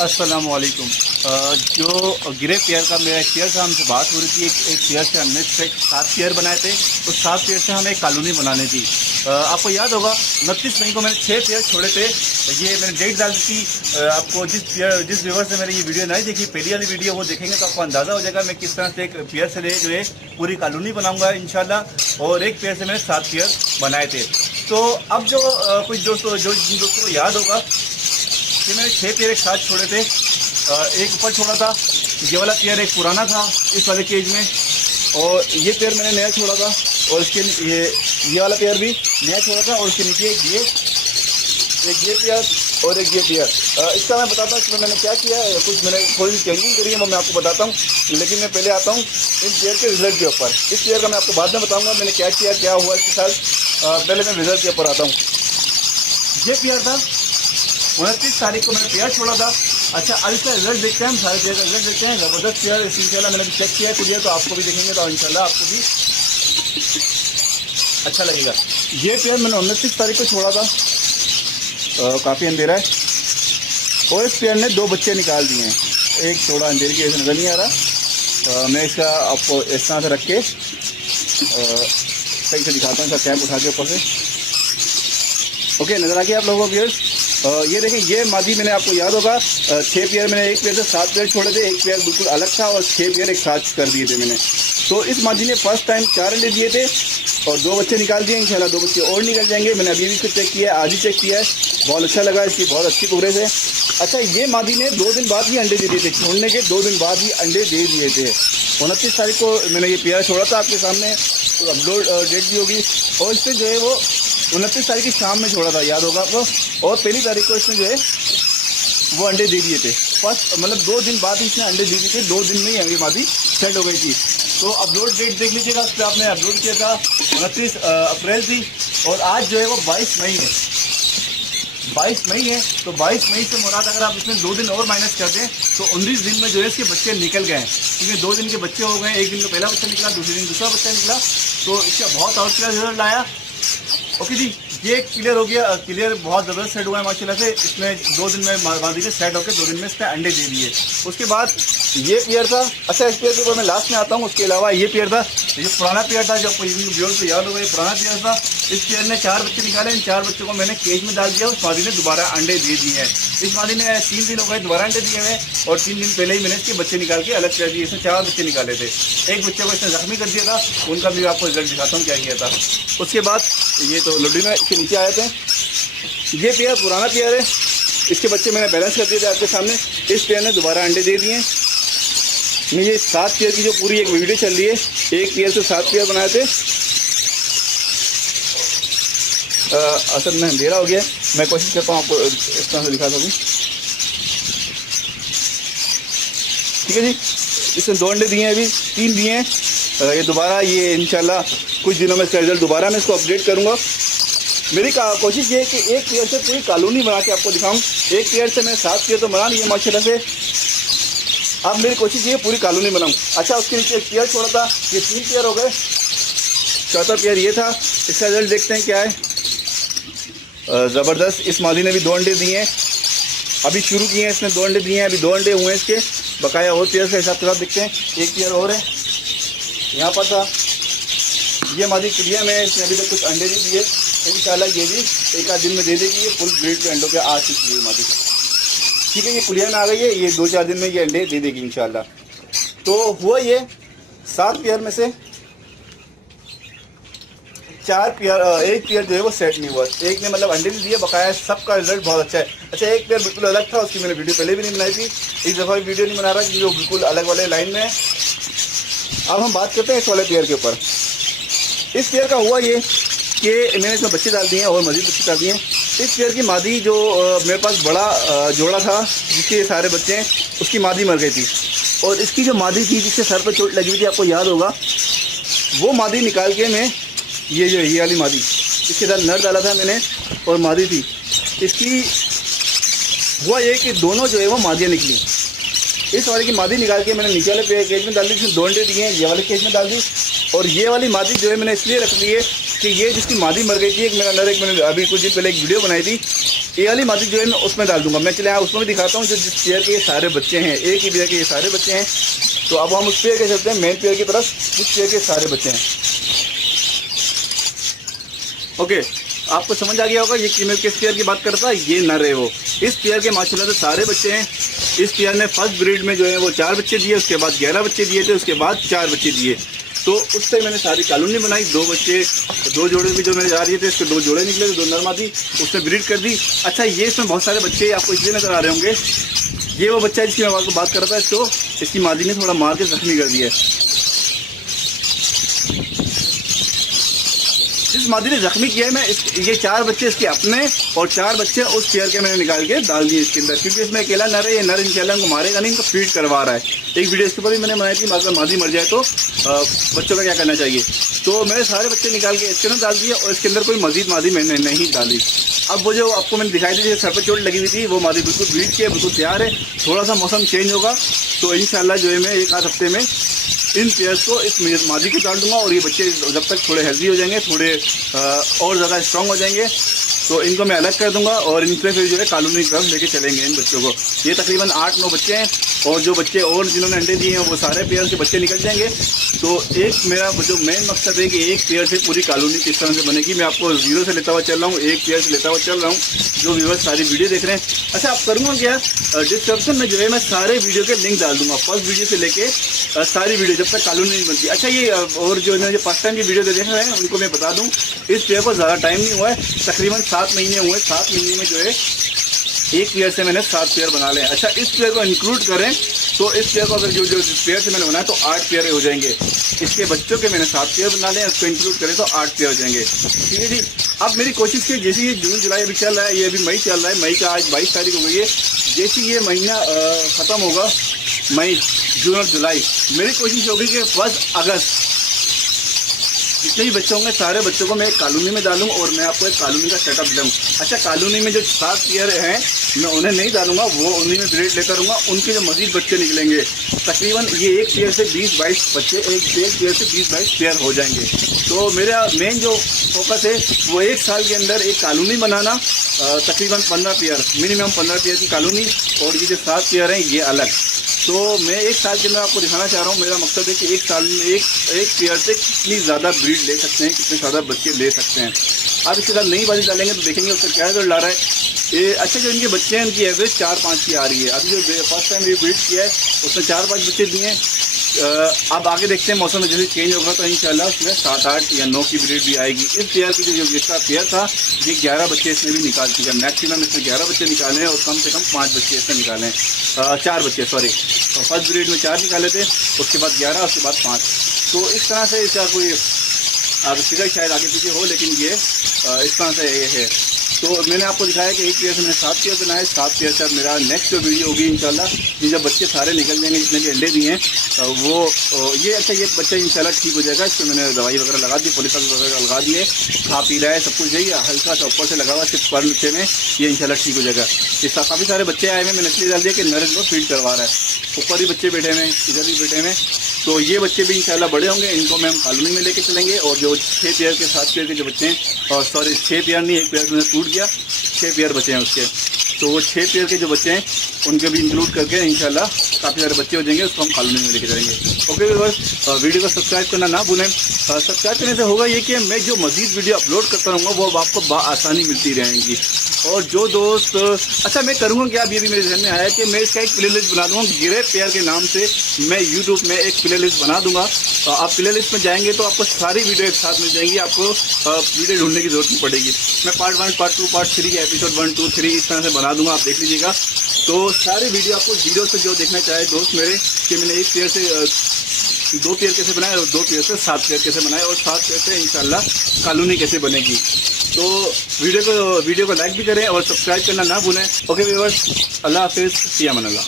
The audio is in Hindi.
अस्सलामुअलैकुम। जो गिरे पेयर का मेरा पेयर था, हमसे बात हो रही थी। एक पेयर से हमने 7 पेयर बनाए थे, उस 7 पेयर से हमें एक कॉलोनी बनानी थी। आपको याद होगा 29 मई को मैंने 6 पेयर छोड़े थे। ये मैंने डेट डाल दी थी। आपको जिस व्यूवर से मैंने ये वीडियो नहीं देखी, पहली वाली वीडियो, वो देखेंगे तो आपको अंदाज़ा हो जाएगा मैं किस तरह से एक पेयर से जो है पूरी कॉलोनी बनाऊँगा इंशाल्लाह। और एक पेयर से मैंने 7 पेयर बनाए थे। तो अब जो कुछ दोस्तों को याद होगा कि मैंने 6 पेयर एक साथ छोड़े थे। एक ऊपर छोड़ा था, ये वाला पेयर एक पुराना था इस वाले केज में, और ये पेयर मैंने नया छोड़ा था, और इसके ये वाला पेयर भी नया छोड़ा था, और इसके नीचे एक ये पेयर और एक ये पेयर। इसका मैं बताता हूँ इसमें मैंने क्या किया है। कुछ मैंने थोड़ी सी चेंजिंग करी है, वो मैं आपको बताता हूँ। लेकिन मैं पहले आता हूँ इन पेयर के रिजल्ट के ऊपर। इस पेयर का मैं आपको बाद में बताऊँगा मैंने क्या किया, क्या हुआ इसके साथ। पहले मैं रिजल्ट के ऊपर आता हूँ। ये पेयर था 29 तारीख को मैंने पेयर छोड़ा था। अच्छा, अब इसका रिजल्ट देखते हैं, हम सारे पेयर का रिजल्ट देखते हैं। ज़बरदस्त पेयर इंशाल्लाह मैंने भी चेक किया है कुछ, तो आपको भी देखेंगे तो इंशाल्लाह आपको भी अच्छा लगेगा। ये पेयर मैंने 29 तारीख को छोड़ा था, काफ़ी अंधेरा है, और इस पेयर ने 2 बच्चे निकाल दिए हैं। एक थोड़ा अंधेरे की नज़र नहीं आ रहा। मैं इसका आपको इस तरह से रख के सही से दिखाता हूँ, इसका कैप उठा के ऊपर से। ओके, नज़र आ गया आप लोगों को व्यूअर्स। ये देखें, ये मादी मैंने आपको याद होगा 6 पेयर मैंने एक पेयर से 7 पेयर छोड़े थे। एक पेयर बिल्कुल अलग था और 6 पेयर एक साथ कर दिए थे मैंने। तो इस मादी ने फर्स्ट टाइम 4 अंडे दिए थे और 2 बच्चे निकाल दिए। इंशाल्लाह 2 बच्चे और निकल जाएंगे। मैंने अभी भी इसको चेक किया है, आज ही चेक किया है, बहुत अच्छा लगा, इसकी बहुत अच्छी कवरेज है। अच्छा, ये मादी ने 2 दिन बाद ही अंडे दे दिए थे, छोड़ने के 2 दिन बाद ही अंडे दे दिए थे। 29 तारीख को मैंने ये पेयर छोड़ा था, आपके सामने अपलोड डेट भी होगी। और इस पर जो है वो 29 तारीख की शाम में छोड़ा था, याद होगा आपको। और पहली तारीख को इसने जो है वो अंडे दे दिए थे। फर्स्ट मतलब 2 दिन बाद ही इसने अंडे दे दिए थे, 2 दिन में ही ये मादी सेट हो गई थी। तो अपलोड डेट देख लीजिएगा, उस पर आपने अपलोड किया था 29 अप्रैल थी, और आज जो है वो 22 मई है। 22 मई है, तो 22 मई से मुराद अगर आप इसमें 2 दिन और माइनस कर दें तो 19 दिन में जो है इसके बच्चे निकल गए हैं। क्योंकि 2 दिन के बच्चे हो गए, एक दिन का पहला बच्चा निकला, दूसरे दिन दूसरा बच्चा निकला, तो इसका बहुत आउटक्लास रिजल्ट आया। ओके जी, ये क्लियर हो गया, क्लियर बहुत ज़बरदस्त सेट हुआ है माशाल्लाह से। इसमें 2 दिन में मादी के सेट होकर 2 दिन में इसने अंडे दे दिए। उसके बाद ये पेयर था। अच्छा, इस पेयर के ऊपर मैं लास्ट में आता हूँ। उसके अलावा ये पेयर था, ये पुराना पेयर था, जो व्यूअर्स को याद होगा, ये पुराना पेयर था। इस पेयर ने 4 बच्चे निकाले, इन 4 बच्चों को मैंने केज में डाल दिया। उस मादी ने दोबारा अंडे दे दिए हैं। इस मादी ने 3 दिन हो गए दोबारा अंडे दिए हुए, और 3 दिन पहले ही मैंने इसके बच्चे निकाल के अलग कर दिए। इसने 4 बच्चे निकाले थे, एक बच्चे को इसने जख्मी कर दिया था, उनका भी आपको रिजल्ट दिखाता हूँ क्या किया था। उसके बाद ये तो लड्डू में इसके नीचे आए थे। ये पेयर पुराना पेयर है, इसके बच्चे मैंने बैलेंस कर दिए थे आपके सामने। इस पेयर ने दोबारा अंडे दे दिए। मैं ये 7 पेयर की जो पूरी एक वीडियो चल रही है, एक पेयर से 7 पेयर बनाए थे। असल में अंधेरा हो गया, मैं कोशिश करता हूँ आपको इस तरह से दिखा सकूँ। ठीक है जी, इसने 2 अंडे दिए हैं, अभी 3 दिए हैं। ये दोबारा ये इंशाल्लाह कुछ दिनों में इसका रिजल्ट दोबारा मैं इसको अपडेट करूँगा। मेरी कोशिश ये है कि एक पेयर से पूरी कॉलोनी बना के आपको दिखाऊं। एक पेयर से मैं 7 पेयर तो बना लिए माशाल्लाह से। अब मेरी कोशिश ये पूरी कॉलोनी बनाऊं। अच्छा, उसके नीचे एक पेयर छोड़ा था, ये 3 पेयर हो गए। चौथा पेयर ये था। इसका रिजल्ट देखते हैं क्या है। ज़बरदस्त, इस मादी ने भी 2 अंडे दिए हैं, अभी शुरू किए हैं इसने, 2 अंडे दिए हैं, अभी 2 अंडे हुए हैं इसके। बकाया और पेयर का हिसाब के साथ देखते हैं। एक पेयर और है यहाँ पर था। ये मादी कुलिया में, इसने अभी तक कुछ अंडे नहीं दिए। इंशाल्लाह ये भी एक आध दिन में दे देगी। ये फुल ग्रेड के अंडों पे आ चुकी है मादी। ठीक है, ये कुलिया में आ गई है, ये 2-4 दिन में ये अंडे दे देगी इंशाल्लाह। तो हुआ ये 7 पेयर में से 4 पेयर, एक पेयर जो है वो सेट नहीं हुआ। एक ने मतलब अंडे नहीं दिए, बकाया सबका रिजल्ट बहुत अच्छा है। अच्छा, एक पेयर बिल्कुल अलग था, उसकी मैंने वीडियो पहले भी नहीं बनाई थी, इस दफ़ा भी वीडियो नहीं बना रहा क्योंकि वो बिल्कुल अलग वाले लाइन में है। अब हम बात करते हैं इस वाले पेयर के ऊपर। इस पेयर का हुआ ये कि मैंने इसमें बच्चे डाल दिए हैं और मज़ीद बच्चे डाल दिए हैं। इस पेयर की मादी जो मेरे पास बड़ा जोड़ा था जिसके सारे बच्चे हैं, उसकी मादी मर गई थी। और इसकी जो मादी थी जिसके सर पर चोट लगी हुई थी, आपको याद होगा, वो मादी निकाल के मैं ये वाली मादी, इसके साथ नर डाला था मैंने और मादी थी इसकी। हुआ ये कि दोनों जो है वो मादियाँ निकली। इस वाले की मादी निकाल के मैंने नीचे वाले केज में डाल दी, इसमें 2 अंडे दिए हैं, ये वाले केज में डाल दी। और ये वाली मादी जो है मैंने इसलिए रख ली है कि ये जिसकी मादी मर गई थी, एक मेरा नर, एक मैंने अभी कुछ दिन पहले एक वीडियो बनाई थी, ये वाली मादी जो है मैं उसमें डाल दूंगा। मैं चले उसमें भी दिखाता हूँ जो जिस पेयर के ये सारे बच्चे हैं, एक ही पेयर के ये सारे बच्चे हैं। तो अब हम उस पेयर के चलते हैं मेन पेयर की तरफ, उस पेयर के सारे बच्चे हैं। ओके, आपको समझ आ गया होगा ये मैं किस पेयर की बात करता है, ये नर है वो। इस पेयर के माशाल्लाह से सारे बच्चे हैं। इस पेयर ने फर्स्ट ब्रीड में जो है वो 4 बच्चे दिए, उसके बाद 11 बच्चे दिए थे, उसके बाद 4 बच्चे दिए। तो उससे मैंने सारी कॉलोनी बनाई। 2 बच्चे 2 जोड़े भी जो मेरे जा रहे थे, उसके 2 जोड़े निकले थे, 2 नर मादी, उसने ब्रीड कर दी। अच्छा, ये इसमें बहुत सारे बच्चे आपको इसलिए नजर आ रहे होंगे, ये वो बच्चा है जिसकी मैं आपको बात कर रहा था। इसको इसकी मादी ने थोड़ा मार के जख्मी कर दिया है। जिस मादी ने जख्मी किया है, मैं ये 4 बच्चे इसके अपने और 4 बच्चे उस पेयर के मैंने निकाल के डाल दिए इसके अंदर, क्योंकि इसमें अकेला नर है। ये नर इंशाल्लाह इनको मारेगा नहीं, इनको फीड करवा रहा है। एक वीडियो इसके ऊपर भी मैंने बनाई थी, अगर मादी मर जाए तो बच्चों का क्या करना चाहिए। तो मैंने सारे बच्चे निकाल के इसके अंदर डाल दिए और इसके अंदर कोई मजीद मादी मैंने नहीं डाली। अब वो जो आपको मैंने दिखाई दी सर पर चोट लगी हुई थी, वो मादी बिल्कुल ब्रीड की है, बिल्कुल तैयार है। थोड़ा सा मौसम चेंज होगा तो इंशाल्लाह जो है मैं 1 आध हफ्ते में इन पेयर्स को इस मादी को डाल दूंगा और ये बच्चे जब तक थोड़े हेल्दी हो जाएंगे, थोड़े और ज़्यादा स्ट्रॉन्ग हो जाएंगे, तो इनको मैं अलग कर दूंगा और इनसे फिर जो है कॉलोनी की तरफ लेके चलेंगे इन बच्चों को। ये तकरीबन 8-9 बच्चे हैं और जो बच्चे और जिन्होंने अंडे दिए हैं वो सारे पेयर के बच्चे निकल जाएंगे। तो एक मेरा जो मेन मकसद है कि एक पेयर से पूरी कॉलोनी किस तरह से बनेगी, मैं आपको 0 से लेता हुआ चल रहा हूँ, एक पेयर से लेता हुआ चल रहा हूँ। जो व्यूअर्स सारी वीडियो देख रहे हैं, अच्छा आप करूँगा क्या, डिस्क्रिप्शन में जो है मैं सारे वीडियो के लिंक डाल दूंगा, फर्स्ट वीडियो से लेके सारी वीडियो जब तक कॉलोनी नहीं बनती। अच्छा, ये और जो है फर्स्ट टाइम की वीडियो देख रहे हैं उनको मैं बता दूँ, इस पेयर को ज़्यादा टाइम नहीं हुआ है, तकरीबन 7 महीने हुए। 7 महीने में जो है एक पेयर से मैंने 7 पेयर बना ले। अच्छा, इस पेयर को इंक्लूड करें तो इस पेयर को अगर जो पेयर से मैंने बनाया तो 8 पेयर हो जाएंगे। इसके बच्चों के मैंने 7 पेयर बना लें, उसको इंक्लूड करें तो 8 पेयर हो जाएंगे। ठीक है जी। अब मेरी कोशिश की, जैसे ये जून जुलाई अभी चल रहा है, ये अभी मई चल रहा है, मई का आज 22 तारीख हो गई है। जैसे ये महीना ख़त्म होगा, मई, जून और जुलाई, मेरी कोशिश होगी कि 1 अगस्त जितने भी बच्चे होंगे सारे बच्चों को मैं एक कॉलोनी में डालूँ और मैं आपको एक कॉलोनी का सेटअप दूँ। अच्छा, कॉलोनी में जो 7 पेयर हैं मैं उन्हें नहीं डालूंगा, वो उन्हीं में ब्रीड लेकर आऊँगा, उनके जो मजीद बच्चे निकलेंगे तकरीबन ये एक पेयर से 20-22 बच्चे, एक पेयर से 20-22 पेयर हो जाएंगे। तो मेरा मेन जो फोकस है वो 1 साल के अंदर एक कॉलोनी बनाना, तकरीबन 15 पेयर, मिनिमम 15 पेयर की कॉलोनी, और ये जो 7 पेयर हैं ये अलग। तो मैं 1 साल के अंदर आपको दिखाना चाह रहा हूँ, मेरा मकसद है कि 1 साल में एक पेयर से कितनी ज़्यादा ब्रीड ले सकते हैं, कितने ज़्यादा बच्चे ले सकते हैं। अब इसके साथ नई बाजी डालेंगे तो देखेंगे उसका क्या रिजल्ट ला रहा है। ये अच्छा, जो इनके बच्चे हैं उनकी एवरेज 4-5 की आ रही है। अभी जो फर्स्ट टाइम ये ब्रीड किया है उसने 4-5 बच्चे दिए हैं। अब आगे देखते हैं मौसम में जैसे चेंज होगा तो इंशाल्लाह उसमें 7-8 या 9 की ब्रीड भी आएगी। इस पेयर की जो इसका पेयर था ये 11 बच्चे इसने भी निकाल चुका है। मैक्सिमम इसने 11 बच्चे निकाले हैं और कम से कम 5 बच्चे इसने निकाले हैं, 4 बच्चे सॉरी। तो फर्स्ट ब्रीड में 4 निकाले थे, उसके बाद 11, उसके बाद 5। तो इस तरह से इसका कोई आगे फिगर शायद आगे पीछे हो, लेकिन ये इस तरह से ये है। तो मैंने आपको दिखाया कि एक पेयर से मैंने 7 पेयर बनाए। 7 पेयर से अब मेरा नेक्स्ट जो वीडियो होगी इंशाल्लाह, ये जब बच्चे सारे निकल जाएंगे जितने भी अंडे दिए हैं वो ये अच्छा, ये बच्चा इंशाल्लाह ठीक हो जाएगा। इसको मैंने दवाई वगैरह लगा दी, पॉलिथॉल वगैरह लगा दिए, खा पी रहा है, सब कुछ यही हल्का सा ऊपर से लगा हुआ सिर्फ पर नीचे में, ये इंशाल्लाह ठीक हो जाएगा। इसका काफ़ी सारे बच्चे आए हुए, मैंने इसलिए डाल दिया कि नर को फीड करवा रहा है। ऊपर भी बच्चे बैठे हुए हैं, इधर भी बैठे हुए हैं, तो ये बच्चे भी इंशाल्लाह बड़े होंगे। इनको मैं हम कॉलोनी में लेके चलेंगे और जो 6 पेयर के 7 पेयर के जो बच्चे हैं, और सॉरी 6 पेयर नहीं, एक पेयर में टूट गया, 6 पेयर बचे हैं उसके, तो वो 6 पेयर के जो बच्चे हैं उनके भी इंक्लूड करके इंशाल्लाह काफ़ी सारे बच्चे हो जाएंगे, उसको हम कॉलोनी में लेके जाएंगे। ओके व्यूअर्स, वीडियो को सब्सक्राइब करना ना भूलें। सब्सक्राइब करने से होगा ये कि मैं जो मजीद वीडियो अपलोड करता रहूँगा वो आपको आसानी मिलती रहेंगी। और जो दोस्त, अच्छा मैं करूँगा क्या, अभी मेरे जहन में आया कि मैं इसका एक प्ले लिस्ट बना दूँगा, गिरे पेयर के नाम से मैं यूट्यूब में एक प्ले लिस्ट बना दूँगा। आप प्ले लिस्ट में जाएंगे तो आपको सारी वीडियो एक साथ मिल जाएंगी, आपको वीडियो ढूंढने की जरूरत नहीं पड़ेगी। मैं पार्ट 1, पार्ट 2, पार्ट 3, एपिसोड 1, 2, 3 इस तरह से बना दूँगा, आप देख लीजिएगा। तो सारे वीडियो आपको 0 से जो देखना चाहे दोस्त मेरे, कि मैंने 1 पेयर से 2 पेयर कैसे बनाए और 2 पेयर से 7 पेयर कैसे बनाए और 7 पेयर से इंशाल्लाह कॉलोनी कैसे बनेगी। तो वीडियो को लाइक भी करें और सब्सक्राइब करना ना भूलें। ओके व्यूअर्स, अल्लाह हाफिज़, फ़ी अमान अल्लाह।